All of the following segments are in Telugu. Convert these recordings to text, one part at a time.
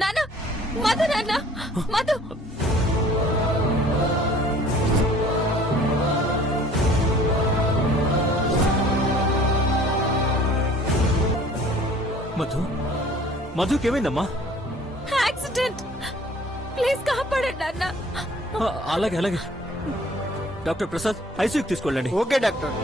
నాన్న మధు నాన్న మధు మధు మధుకేమైందమ్మా? యాక్సిడెంట్ ప్లీజ్ కాపాడండి నాన్న. అలాగే అలాగే డాక్టర్ ప్రసాద్ ఐసీయూకి తీసుకెళ్ళండి. Okay doctor.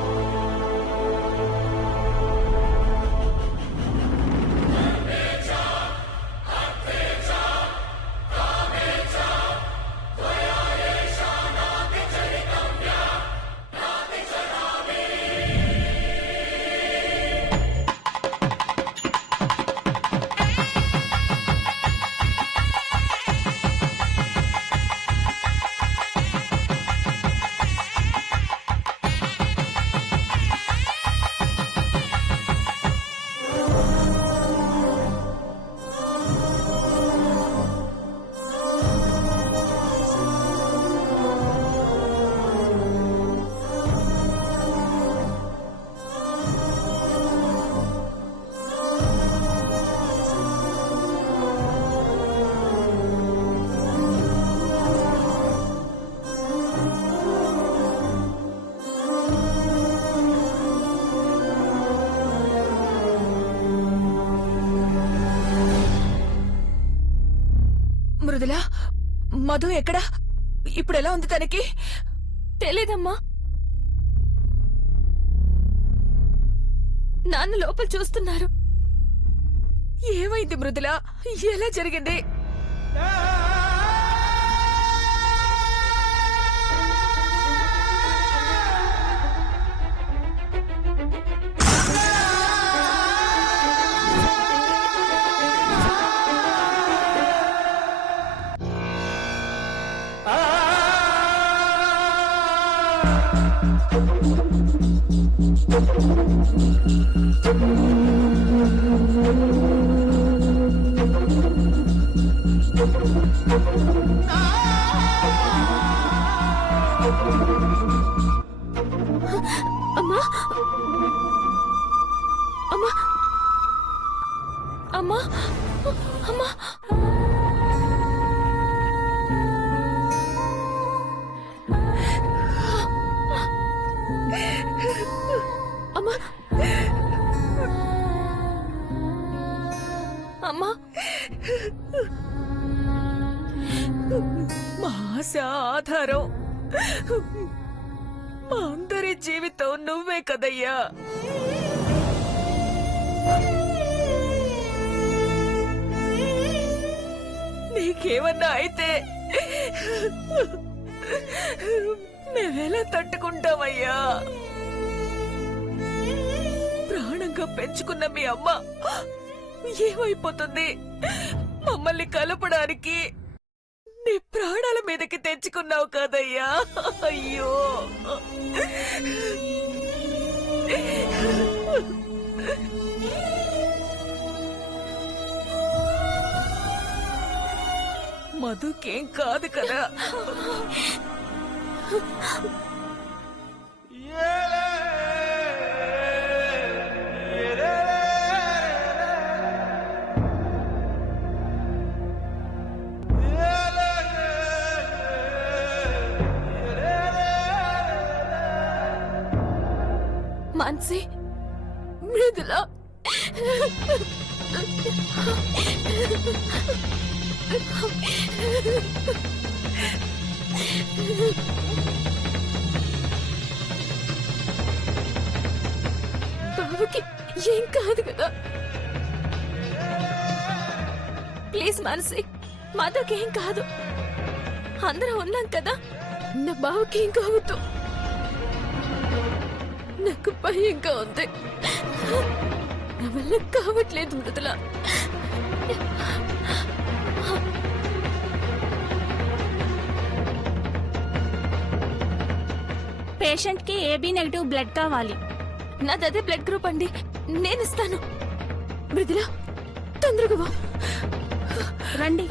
మృదులా మధు ఎక్కడా? ఇప్పుడు ఎలా ఉంది తనకి? తెలీదమ్మా. నాన్న లోపల చూస్తున్నారు. ఏమైంది మృదులా? ఎలా జరిగింది? అమ్మా అమ్మా అమ్మా అమ్మా అమ్మా అమ్మా మా ఆశ ఆధారం మా అందరి జీవితం నువ్వే కదయ్యా. నీకేమన్నా అయితే మేమెలా తట్టుకుంటామయ్యా? ప్రాణంగా పెంచుకున్న మీ అమ్మ ఏమైపోతుంది? మమ్మల్ని కలపడానికి నీ ప్రాణాల మీదకి తెచ్చుకున్నావు కదయ్యా. అయ్యో మధుకేం కాదు కదా? మాన్సి మృదులా బాబుకి ఏం కాదు కదా? ప్లీజ్ మానసి, మాధవ్కేం కాదు. అందరం ఉన్నాం కదా. నా బాబుకి ఏం కావద్దు. నాకు భయంగా ఉంది. నా వల్ల కావట్లేదు మృదుల. పేషెంట్ కి AB నెగటివ్ బ్లడ్ కావాలి. నాదదే బ్లడ్ గ్రూప్ అండి, నేను ఇస్తాను. మృదుల తొందరగా రండి.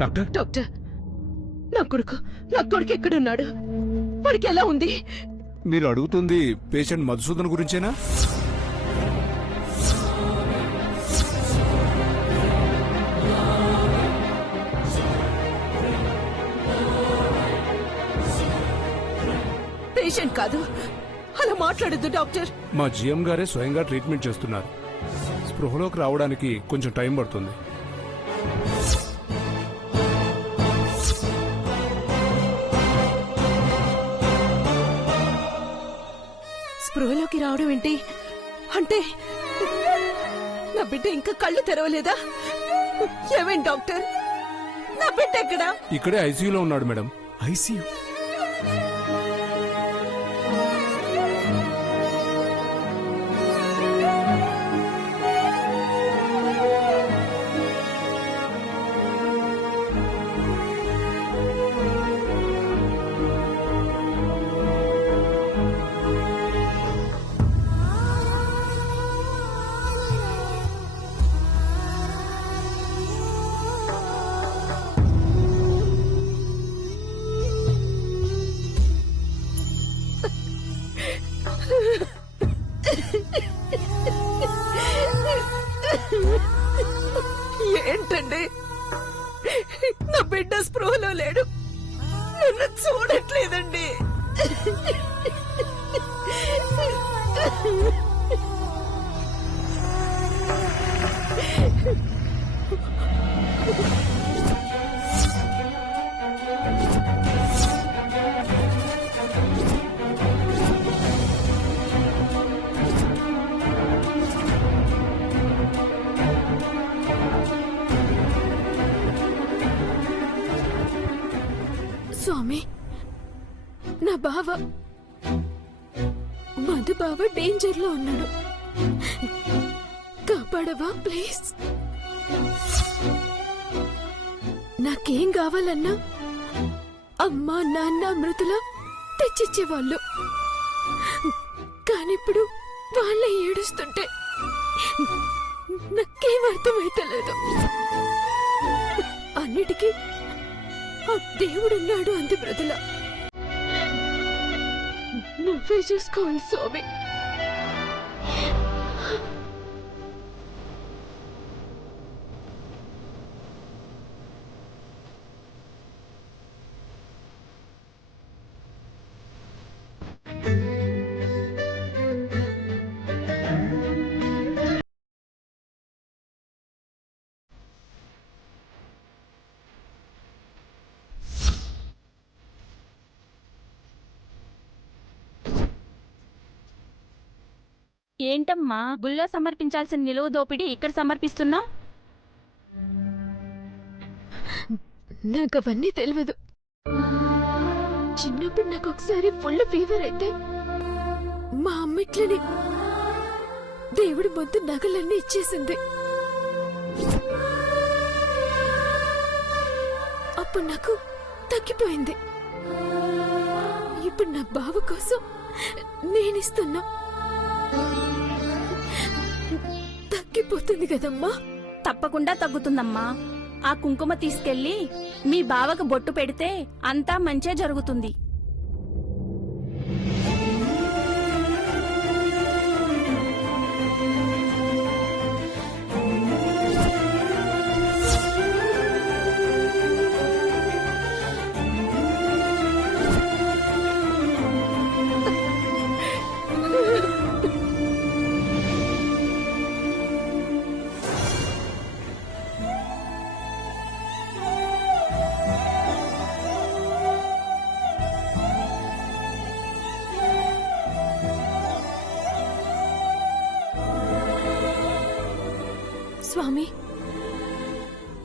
డాక్టర్ డాక్టర్, నా కొడుకు ఎక్కడున్నాడు? వాడికి ఎలా ఉంది? మీరు అడుగుతుంది పేషెంట్ మధుసూదన్ గురించేనా? పేషెంట్ కాదు, అలా మాట్లాడద్దు డాక్టర్. మా జిఎం గారే స్వయంగా ట్రీట్మెంట్ చేస్తున్నారు. స్పృహలోకి రావడానికి కొంచెం టైం పడుతుంది. స్పృహలోకి రావడం ఏంటి? అంటే నా బిడ్డ ఇంకా కళ్ళు తెరవలేదా? ఏమేం డాక్టర్, నా బిడ్డ ఎక్కడా? ఇక్కడే ఐసీయూలో ఉన్నాడు మేడం. ఐసీయూ? ఏంటండి, నా బిడ్డ స్పృహలో లేడు, నన్ను చూడట్లేదండి. స్వామి, నా బావ మధు బావ డేంజర్ లో ఉన్నాడు, కాపాడవా ప్లీజ్. నాకేం కావాలన్నా అమ్మా నాన్న మృతుల తెచ్చిచ్చేవాళ్ళు, కానిప్పుడు వాళ్ళే ఏడుస్తుంటే నాకేం అర్థమైతలేదు. అన్నిటికీ ఆ దేవుడున్నాడు అంది మృదుల. నువ్వే చూసుకోవాలి స్వామి. ఏంటమ్మా గుళ్ళో సమర్పించాల్సిన నిలువ దోపిడీ ఇక్కడ సమర్పిస్తున్నా? నాకు అవన్నీ తెలియదు. చిన్నప్పుడు నాకు ఒకసారి ఫుల్ ఫీవర్ అయితే మా అమ్మ ఇట్లని దేవుడి ముందు నగలన్నీ ఇచ్చేసింది. అప్పుడు నాకు తగ్గిపోయింది. ఇప్పుడు నా బావ కోసం నేనిస్తున్నా. తగ్గిపోతుంది కదమ్మా? తప్పకుండా తగ్గుతుందమ్మా. ఆ కుంకుమ తీసుకెళ్లి మీ బావకు బొట్టు పెడితే అంతా మంచే జరుగుతుంది. స్వామి,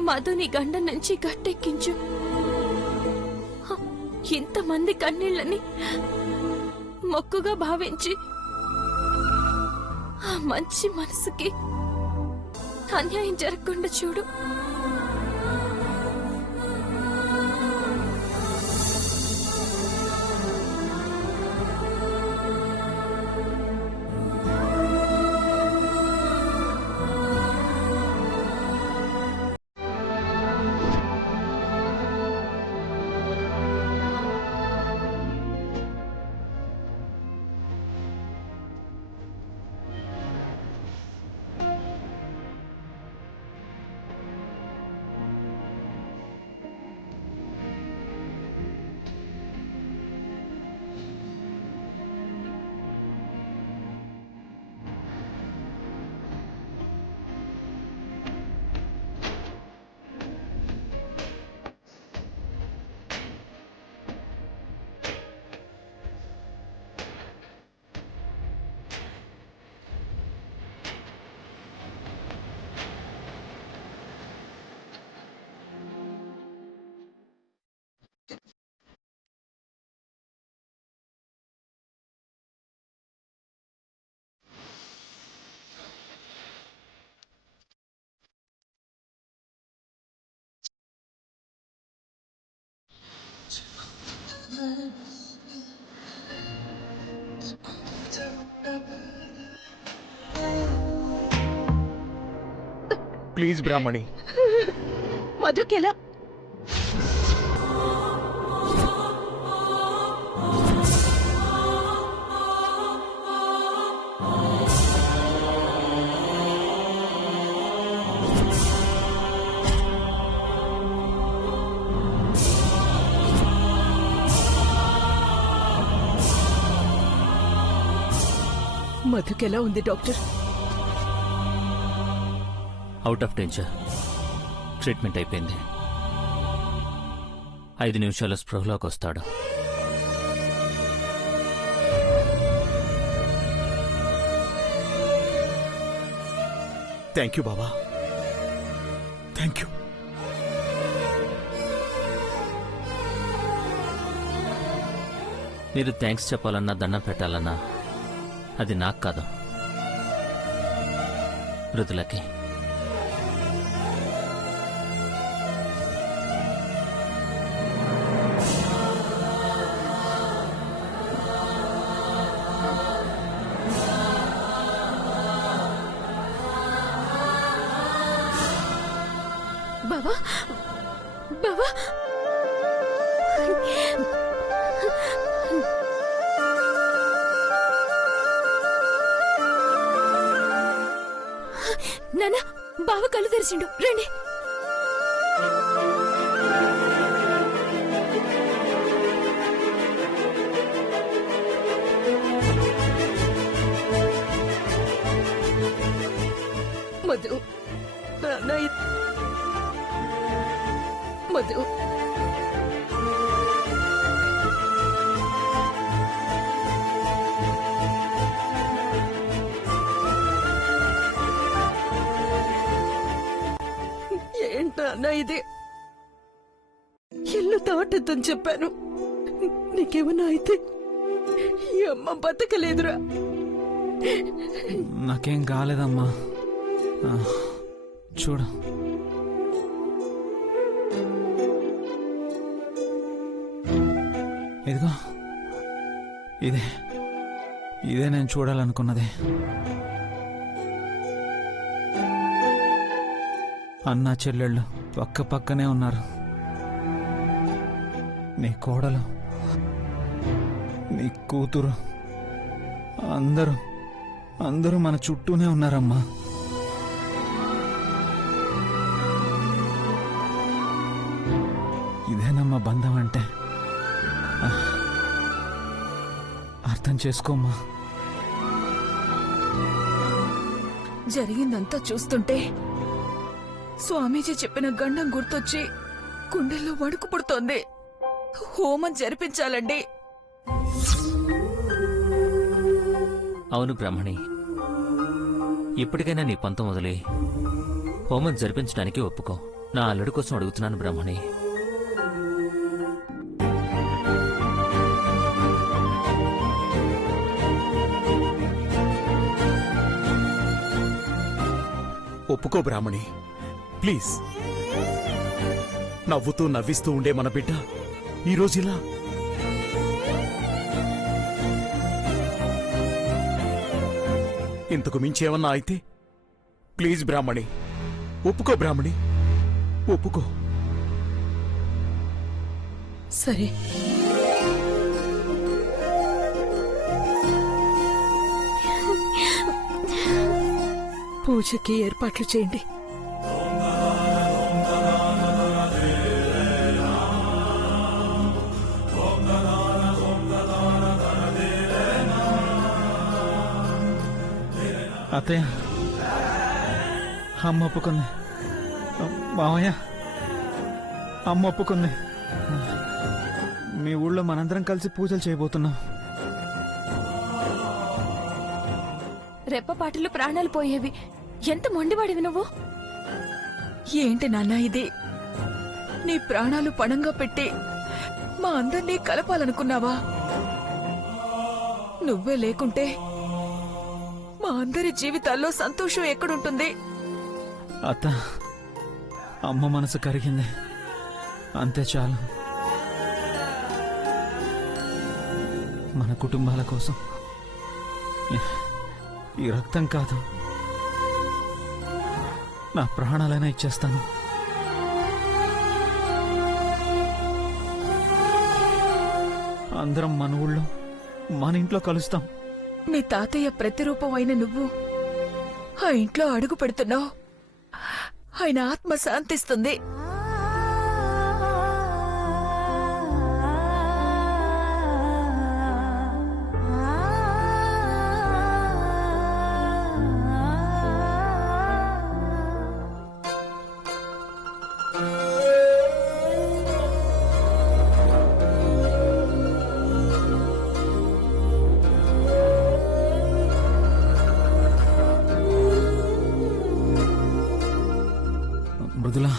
మధుని గండం నుంచి గట్టెక్కించు. ఇంతమంది కన్నీళ్ళని మొక్కుగా భావించి ఆ మంచి మనసుకి అన్యాయం జరగకుండా చూడు. ప్లీజ్ బ్రాహ్మణి. మధుకెలా మధుకెలా ఉంది doctor? Out of danger. Treatment అయిపోయింది. 5 నిమిషాల స్పృహలోకి వస్తాడు. Thank you Baba, thank you. మీరు థ్యాంక్స్ చెప్పాలన్నా దండం పెట్టాలన్నా అది నాకు కాదు, మృదులకి. బావా బావా నాన్న, బావ కళ్ళు తెరిచిండు, రండి. మధు, మధు, ఏంటన్నా ఇది? ఇల్లు దాటద్దని చెప్పాను. నీకేమన్నా అయితే ఈ అమ్మ బతకలేదురా. నాకేం కాలేదమ్మా. చూడు, ఇదిగో ఇదే నేను చూడాలనుకున్నది. అన్నా చెల్లెళ్ళు పక్క పక్కనే ఉన్నారు. నీ కోడలు, నీ కూతురు, అందరూ మన చుట్టూనే ఉన్నారమ్మా. ఇదేనమ్మా బంధం అంటే. అర్థం చేసుకోమ్మా. జరిగిందంతా చూస్తుంటే స్వామీజీ చెప్పిన గండం గుర్తొచ్చి గుండెల్లో వణుకు పుడుతోంది. హోమం జరిపించాలండి. అవును బ్రాహ్మణి, ఇప్పటికైనా నీ పంతం వదిలి హోమం జరిపించడానికి ఒప్పుకో. నా అల్లుడి కోసం అడుగుతున్నాను బ్రాహ్మణి. ఒప్పుకో బ్రాహ్మణి, ప్లీజ్. నవ్వుతూ నవ్విస్తూ ఉండే మన బిడ్డ ఈరోజు ఇలా. ఇంతకు మించేమన్నా అయితే ప్లీజ్ బ్రాహ్మణి, ఒప్పుకో బ్రాహ్మణి, ఒప్పుకో. సరే, పూజకి ఏర్పాట్లు చేయండి. అత్తయ్య, అమ్మ ఒప్పుకుంది. మామయ్య, అమ్మ ఒప్పుకుంది. మీ ఊళ్ళో మనందరం కలిసి పూజలు చేయబోతున్నాం. రెప్పపాటులో ప్రాణాలు పోయేవి. ఎంత మొండివాడివి నువ్వు. ఏంటి నాన్న ఇది? నీ ప్రాణాలు పణంగా పెట్టి మా అందర్నీ కలపాలనుకున్నావా? నువ్వే లేకుంటే మా అందరి జీవితాల్లో సంతోషం ఎక్కడుంటుంది? అత్త, అమ్మ మనసు కరిగింది, అంతే చాలు. మన కుటుంబాల కోసం ఈ రక్తం కాదు, నా ప్రాణాలైనా ఇచ్చేస్తాను. అందరం మన ఊళ్ళో మన ఇంట్లో కలుస్తాం. మీ తాతయ్య ప్రతిరూపం అయిన నువ్వు ఆ ఇంట్లో అడుగు పెడుతున్నావు. ఆయన ఆత్మ శాంతిస్తుంది. మృదులా,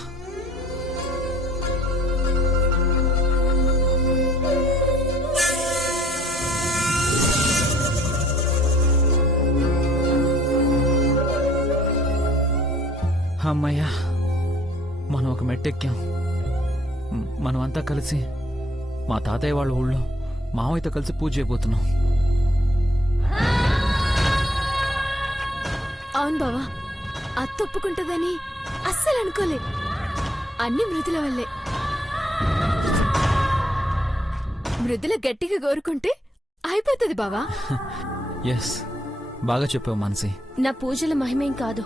అమ్మయ్యా, మనం ఒక మెట్టెక్కాం. మనమంతా కలిసి మా తాతయ్య వాళ్ళ ఊళ్ళో మావయ్యతో కలిసి పూజ చేయబోతున్నాం. అవును బావా, అత్త ఒప్పుకుంటుందని అస్సలు అనుకోలే. అన్ని మృదుల వల్లే. మృదుల గట్టిగా కోరుకుంటే అయిపోతుంది బావా. ఎస్, బాగా చెప్పావు మానసి. నా పూజల మహిమేం కాదు,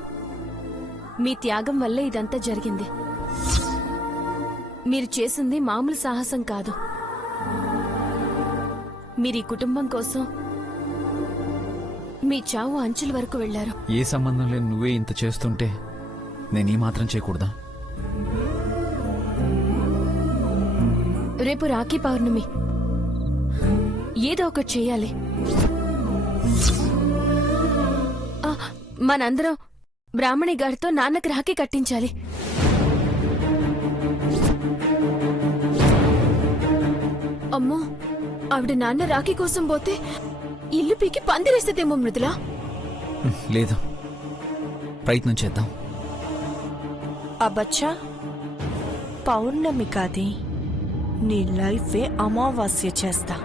మీ త్యాగం వల్లే ఇదంతా జరిగింది. మీరు చేసింది మామూలు సాహసం కాదు. మీరీ కుటుంబం కోసం మీ చావు అంచుల వరకు వెళ్లారు. ఏ సంబంధం లేని నువ్వే ఇంత చేస్తుంటే నేను ఈ మాత్రం చేయకూడదా? రేపు రాఖీ పౌర్ణమి, ఏదో ఒకటి చెయ్యాలి. మనందరం బ్రాహ్మణి గారితో నాన్నకి రాఖీ కట్టించాలి. అమ్మో, ఆవిడ నాన్న రాఖీ కోసం పోతే ఇల్లు పీకి పందిరేస్తదేమో మృదులా. లేదు, ప్రయత్నం చేద్దాం. అబచ్చా, పౌర్ణమి కాది, నీ లైఫే అమావాస్య చేస్తా.